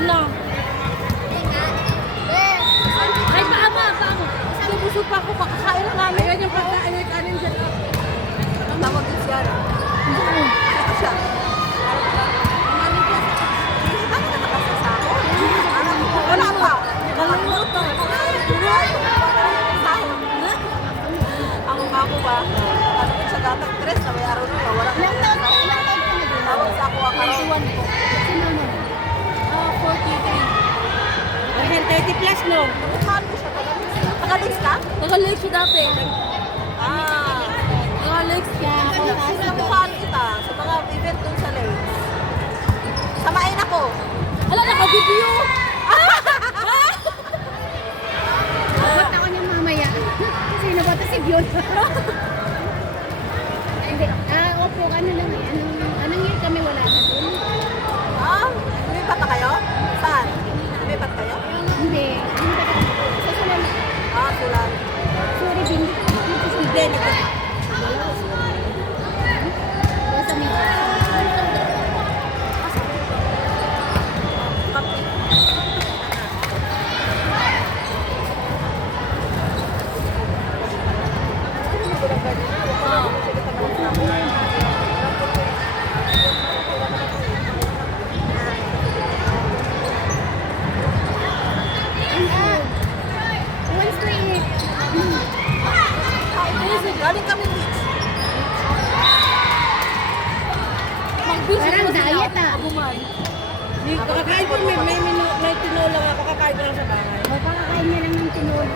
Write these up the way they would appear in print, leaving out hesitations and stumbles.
Ano? Ay, paama. Busog pa ako, kakakain lang namin. Ayan yung pagkain ay kanin dyan. Tawag din siya. Ito siya. Ano na nakasasako? Wala pa. Kaluluto. Ang mamo ba? Ano ko siya datang dress na may araw na wala na. Tawag sa ako ang araw. 43. Ayan, 30 plus, no? Saan ko siya taga-list? Taga-list ka? Naka-legs siya dati. Ah. Naka-legs ka. Nakuhaan kita sa mga event dun sa Lanes. Samain ako. Ala, naka-video. Ba't ako niya mamaya? Sino ba ito si Bion? Hindi. Opo, ano lang eh. Anong year kami wala na dun? Ah, lumipat na kayo? Saan? Lumipat kayo? Hindi. Sa sulan. Ah, sulan. Sorry, hindi. Hindi, naka... Sa media. Once to eat. Galing kami beach. Mag-beach Parang mo sila. diet, ah. Abuman. Hindi, kakakain ko, may tinulang ako, kakain ko lang sa bahay. O, pakakain niya lang ng tinulog.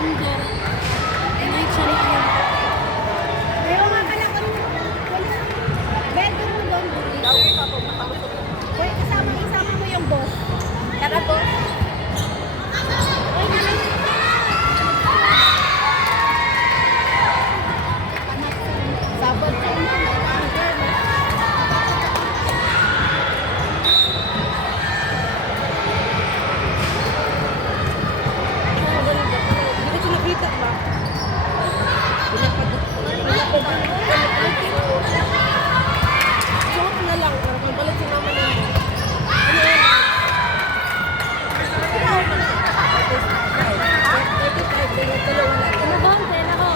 Under. Night siya na yun. Pero nga pala kung bedroom mo doon. Pwede isama mo yung boss. Tara po. Sabon sa inyo. Hindi ko nakita ba? Suot na lang, pero magbalik si mama na yun. Ano yun? 35, ganyan tuloy lang. Ano ba? Tela ko.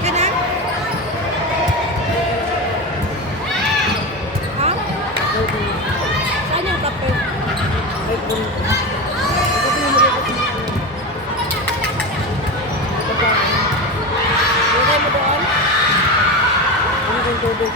Ka na? Ha? Saan yung kape? Ay, kung... Lagay mo doon? Ano kung tubig?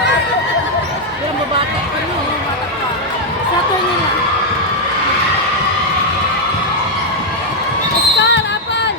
Kaya mabata ka no? Mabata ka. Sa tuloy nila. Oscar, apan!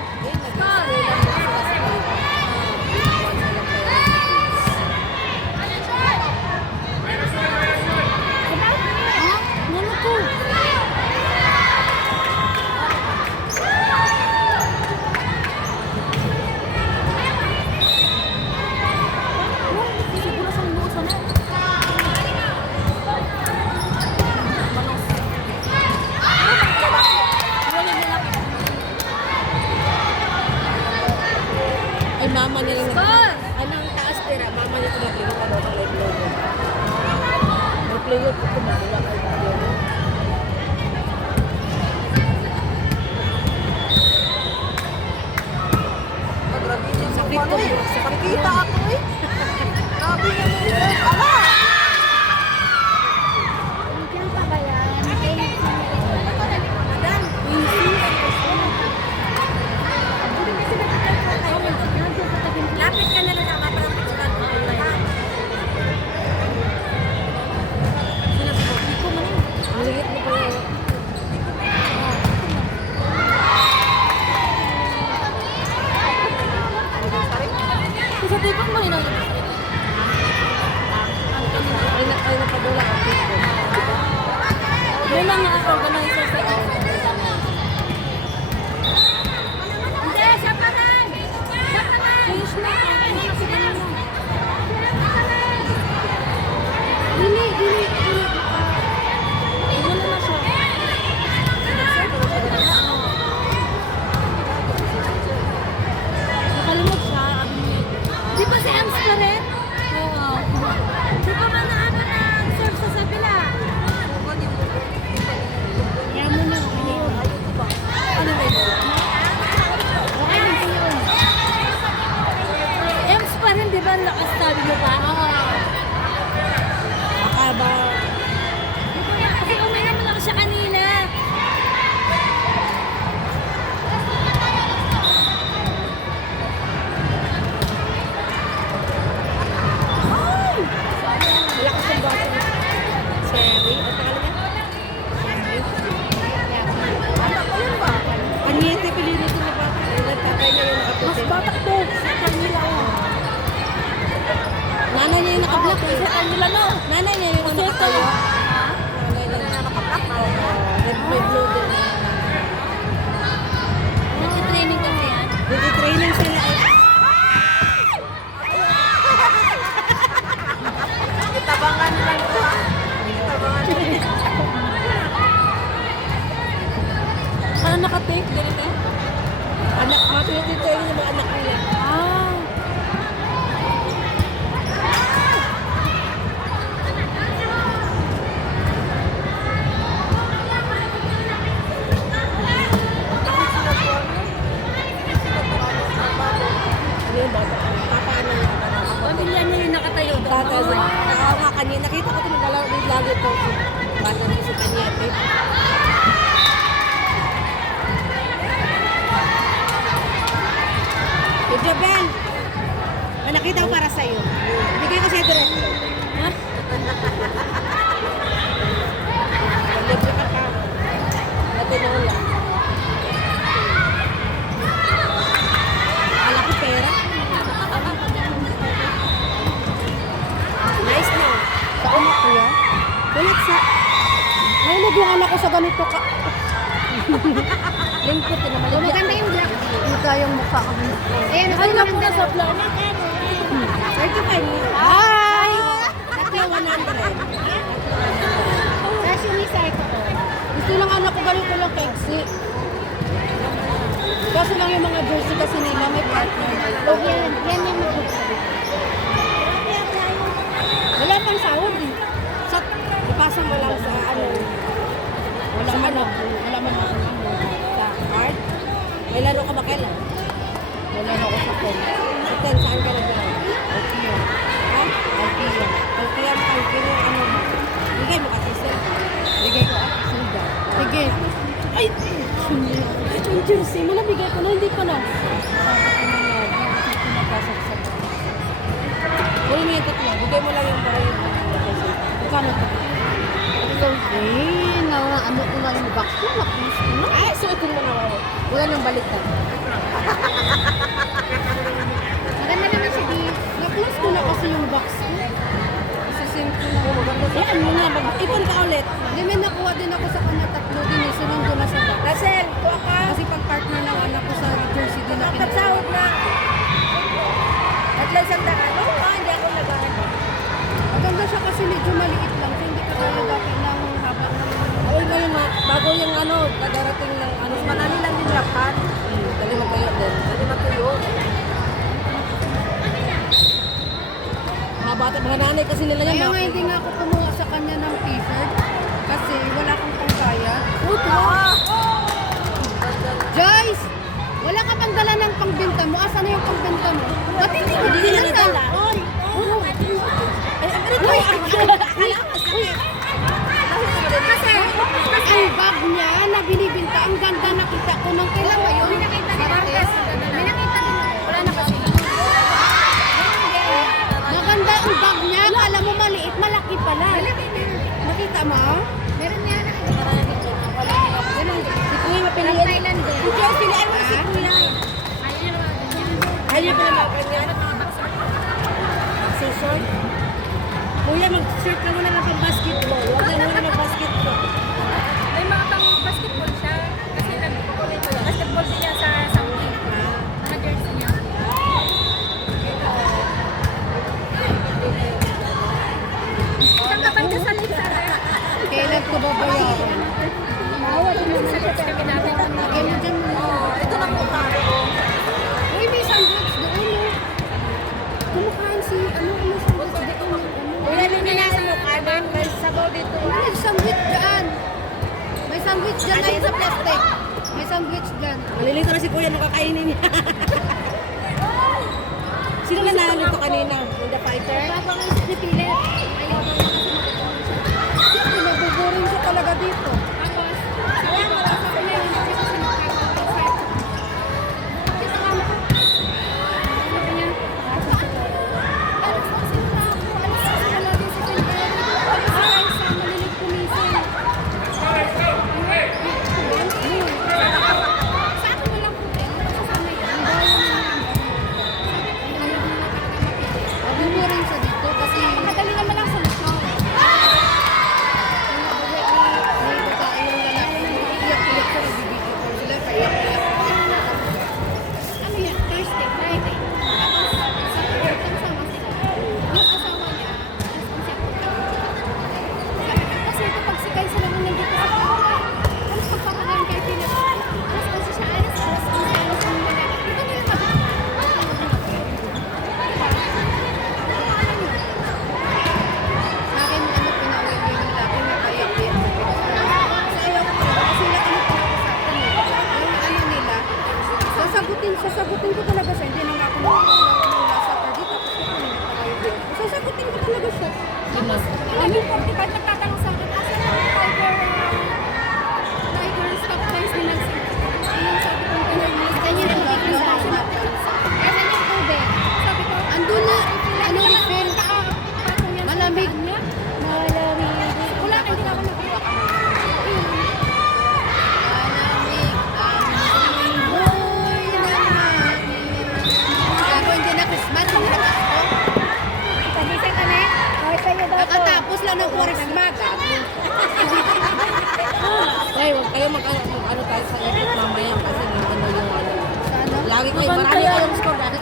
ng isa sa Hindi, siya pa rin! Siya pa rin! Finish na! Dili. Wala na siya. Nakalimot siya. Di ba si Ems pa rin? Oo. Di ba ba naano na serve sa sapila? Kaya mo na. Ano ba yun? Okay na po yun. Ems pa rin, di ba? Lakas sabi mo ba? Oo. Makaba. Kasi uminom lang siya kanina. Malakas yung bata niya. Cherry. Ano pangalan niya? Ano pa yun ba? Kanyete, pilili ito na bata. Nagtatay niya yung Mas nakaputi. batak to. Sa kanila. Nanay niya yung nakablock. Sa kanila no. Nanay niya yung Kasi ito. nakatayo. Nanay niya yung nakablock. May blue din. Nag-training kasi yan. Nag-training sila. Itabangan lang ito ha. Itabangan lang. Ano naka-tape? Ganito? Anak, mga pinatitayo yung mga anak nila. Ah. Ano yung bata? Papaano yung Pamilya niya yung nakatayo doon. Tata, oo nga kanina. Nakita ko ito naglalaro ito. Bata niya si Kanyete. Medyo Ben, may nakita ko para sa'yo. Bigay ko sa'yo diretso. Ha? Libre ka pa. Dati na wala. Ala ko pera. Nice na. Sa anak ko yan. Balik sa... Nainig yung anak ko sa ganito ka. Lingkot na Oh, maligyan. maganda yung black. Mukha yung mukha ko. Ayan, Ay, ang naku na ganda sa na. vlog. 35 Hi! Tatlo 100. Tapos yung isa ito ko. Gusto ng anak ko ganito lang keksi. Kaso lang yung mga jersey kasi nila may partner na lang. Oh, yan yung magbubuhay. Wala pang sahod eh. Sa, ipasa mo lang sa ano. Wala man lang. Wala man lang sa card. May laro ka ba kailan? May laro ko sa phone. Sa 10, saan ka nag-laro? Alpia. Ha? Alpia. Alpia yung ano mo. Bigay mo kasi sir. Bigay ko at silda. Sige. Ay! Yung jersey mo nabigay ko na, hindi ko na. Sabi ko na nga, hindi ko napasok sa Kunin mo yung tatlo. Bigay mo lang yung bahay. Kano to? Eh, ano ko lang yung box ko, nakus ko na. Ay, suotin mo na ako. Wala nang baliktad. Maganda naman si Dee. Na-close ko na kasi yung box ko. Isa-send ko na. Yan mo na. Ipon ka ulit. Hindi, may nakuha din ako sa kanya tatlo din eh. Sinundo na sa box. Russell, kuha ka. Kasi pag partner ng anak ko sa jersey din na Kapsahod na. At lang sandaan. Oo, hindi ako nagahan. Maganda siya kasi medyo maliit lang. So hindi ka talagatin ng haba ng... Ay, ngayon na. Bago yung ano, kadarating ng ano. Manali lang din lakan. Dali matuyo din. Dali matuyo. Mga bata, mga nanay kasi nila yan. Kaya nga hindi nga ako kumuha sa kanya ng t-shirt. Kasi wala akong pangkaya. Puto! Joyce! Wala ka bang dala ng pangbenta mo? Asa na yung pangbenta mo? Ba't hindi mo Hindi na dinala? dala. Oy! Kasi ang bag niya na binibinta, ang ganda nakita ko nung kailan ba yun? May nakita din ako. Wala na kasi. Maganda ang bag niya. Kala mo maliit, malaki pala. Nakita mo? Meron nga nakita. Si Kuya mapiliin. Thailand din. Si Kuya, piliin mo si Kuya. Ayaw pa naman ganyan. Accessory. Kuya, mag-shirt ka muna ng pang-basketball. Huwag na muna mag-basketball. May mga pang sandwich dyan ay sa plastic. May sandwich dyan. Malilito na si Kuya nung kakainin niya. Sino na nalito kanina? The fighter? Papangisip ni Pile. Ayaw mo na kasi makakaroon siya. Pinabuboring siya talaga dito. Tapos, kaya wala sa kanya yung kasi sinakay. Kita nga mo. Sabi niya, alas na sila ako. Alas na sila natin sa Pile. Alas na ay sa malilig kumisin. Sa akin walang problema. Kasama yan. Mabuburing siya dito kasi madali naman lang sa lusaw. May babae yung lalaki na iiyak-iyak sa nagbibideo call sila, kaiyak-iyak. Ano yan? Thursday, Friday. Tapos sa Thursday sama sila. Yung asawa niya, ang konsepto kasi kapag sikay sila nung nandito sa bahay, alas magpapakain kay Philip. Alas kasi siya, alas ang lalaki. Ito nila sabi. Sa akin, pinauwi mo yung lalaki na payak-iyak. Sa iyo ko talaga, kasi nakamit ko ako sa akin. Yung nila, sasagutin ko talaga siya. Hindi na nga ako nakakalaro ng lasa pa dito. Tapos ko kunin na pala yung video. Sasagutin ko talaga siya. Alam yung 45 nagtatanong sa akin, asa na yung tiger stock price ni Nancy? Yung sabi ko, ganyan yung tubig na sinabi. Asan yung tubig? Sabi ko, andun na, ano refill? Malamig. Malamig. Wala, hindi na ako nakuha. Malamig ang buhay na namin. Ako hindi na Christmas, hindi na Pasko. Pagising ka na eh? Nakatapos lang ng Christmas. Ay, huwag kayo ano tayo sa ipot mamaya kasi yung ano yung ano. Sana? Lagi kayo, marami kayong score. Lagi